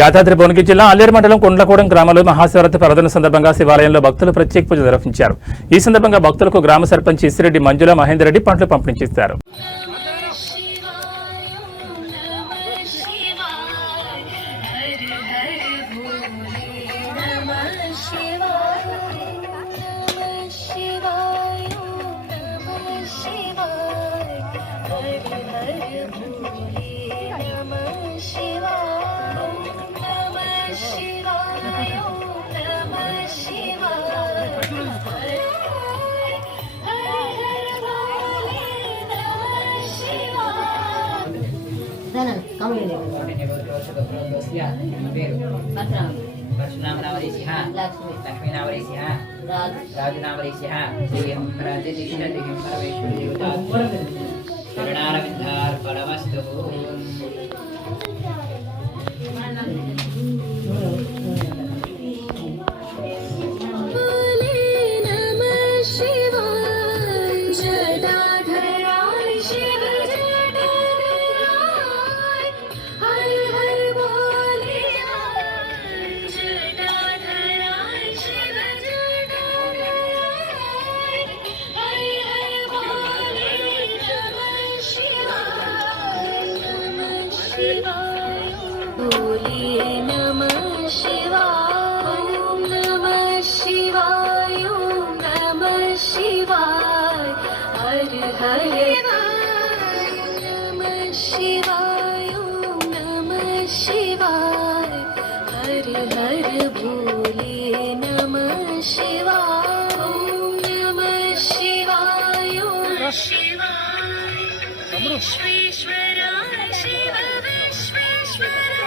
యాదాద్రి భువనగిరి జిల్లా అల్లేరు మండలం కొండ్లగూడెం గ్రామంలో మహాశివరాత్రి పర్వదిన సందర్భంగా శివాలయంలో భక్తులు ప్రత్యేక పూజలు నిర్వహించారు. ఈ సందర్భంగా భక్తులకు గ్రామ సర్పంచ్ ఇసిరెడ్డి మంజుల మహేందర్ రెడ్డి పండ్లు పంపిణీ చేశారు. विश्वेश्वराय शिव विश्वेश्वराय